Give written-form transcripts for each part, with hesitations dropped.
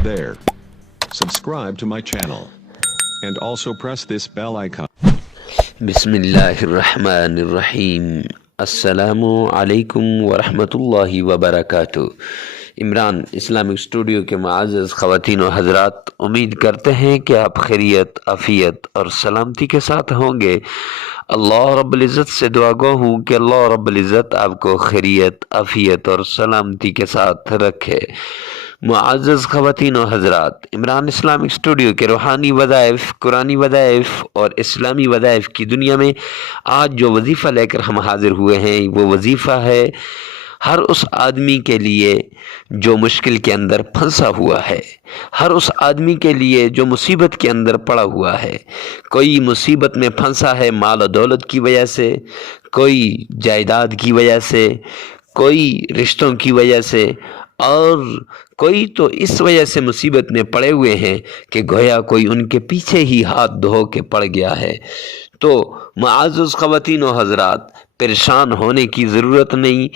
Hey there. Subscribe to my channel. And also press this bell icon. बिस्मिल्लाहिर्रहमानिर्रहीम। अस्सलामु अलैकुम वरहमतुल्लाहि वबरकातुह। इमरान इस्लामिक स्टूडियो के मुअज़्ज़ज़ ख़वातीन व हज़रात, उम्मीद करते हैं कि आप खैरियत, आफ़ियत और सलामती के साथ होंगे। अल्लाह रब्बुल इज़्ज़त से दुआ गो हूँ कि अल्लाह रब्बुल इज़्ज़त आपको खैरियत, आफ़ियत और सलामती के साथ रखे। मुअज़्ज़ज़ ख़वातीन व हज़रात, इमरान इस्लामिक स्टूडियो के रूहानी वज़ाइफ़, कुरानी वज़ाइफ़ और इस्लामी वज़ाइफ़ की दुनिया में आज जो वजीफ़ा लेकर हम हाज़िर हुए हैं, वो वजीफ़ा है हर उस आदमी के लिए जो मुश्किल के अंदर फंसा हुआ है, हर उस आदमी के लिए जो मुसीबत के अंदर पड़ा हुआ है। कोई मुसीबत में फंसा है माल और दौलत की वजह से, कोई जायदाद की वजह से, कोई रिश्तों की वजह से, और कोई तो इस वजह से मुसीबत में पड़े हुए हैं कि गोया कोई उनके पीछे ही हाथ धो के पड़ गया है। तो मुअज़्ज़ज़ ख़वातीन व हज़रात, परेशान होने की ज़रूरत नहीं।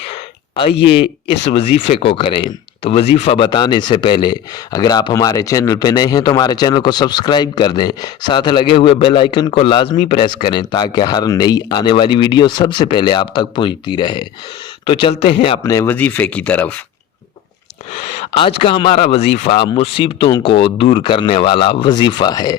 आइए इस वजीफ़े को करें। तो वजीफ़ा बताने से पहले अगर आप हमारे चैनल पे नए हैं तो हमारे चैनल को सब्सक्राइब कर दें, साथ लगे हुए बेल आइकन को लाजमी प्रेस करें ताकि हर नई आने वाली वीडियो सबसे पहले आप तक पहुंचती रहे। तो चलते हैं अपने वजीफ़े की तरफ। आज का हमारा वजीफ़ा मुसीबतों को दूर करने वाला वजीफ़ा है,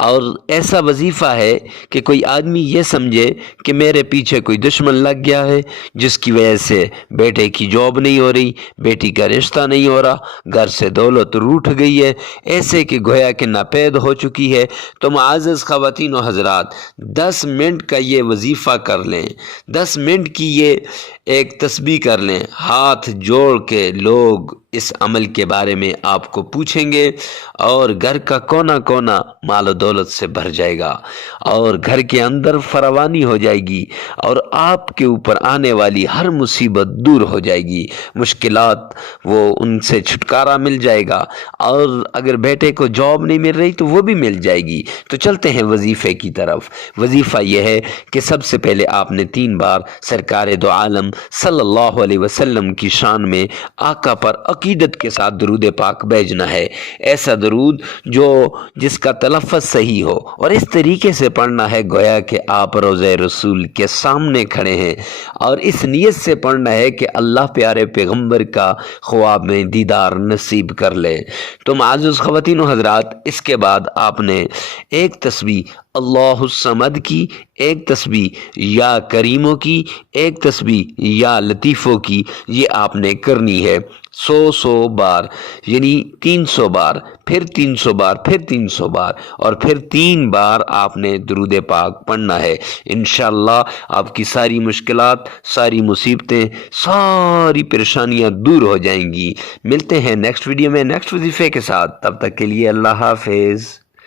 और ऐसा वजीफ़ा है कि कोई आदमी ये समझे कि मेरे पीछे कोई दुश्मन लग गया है जिसकी वजह से बेटे की जॉब नहीं हो रही, बेटी का रिश्ता नहीं हो रहा, घर से दौलत रूठ गई है, ऐसे कि गोया कि नापैद हो चुकी है। तो मुअज़्ज़ज़ ख़वातीन व हज़रात, 10 मिनट का ये वजीफ़ा कर लें, 10 मिनट की ये एक तस्बीह कर लें। हाथ जोड़ के लोग इस अमल के बारे में आपको पूछेंगे और घर का कोना कोना माल दौलत से भर जाएगा और घर के अंदर फरावानी हो जाएगी और आपके ऊपर आने वाली हर मुसीबत दूर हो जाएगी, मुश्किलात वो उनसे छुटकारा मिल जाएगा, और अगर बेटे को जॉब नहीं मिल रही तो वो भी मिल जाएगी। तो चलते हैं वजीफ़े की तरफ। वजीफ़ा यह है कि सबसे पहले आपने 3 बार सरकार दो आलम सल्लल्लाहु अलैहि वसल्लम की शान में आका पर अकीदत के साथ दरूद पाक भेजना है। ऐसा दरूद जिसका तलफ़्फ़ुज़ सही हो, और इस तरीके से पढ़ना है गोया कि आप रोज़े रसूल के सामने खड़े हैं, और इस नीयत से पढ़ना है कि अल्लाह प्यारे पैगम्बर का ख्वाब में दीदार नसीब कर ले। तो मुअज़्ज़ज़ ख़वातीन व हज़रात, इसके बाद आपने एक तस्बीह अल्लाहुस्समद की, एक तस्बीह या करीमों की, एक तस्बीह या लतीफ़ों की, ये आपने करनी है 100 बार, यानी 300 बार, फिर 300 बार, फिर 300 बार, और फिर 3 बार आपने दुरूद पाक पढ़ना है। इंशाअल्लाह आपकी सारी मुश्किलात, सारी मुसीबतें, सारी परेशानियां दूर हो जाएंगी। मिलते हैं नेक्स्ट वीडियो में नेक्स्ट वजीफे के साथ, तब तक के लिए अल्लाह हाफिज़।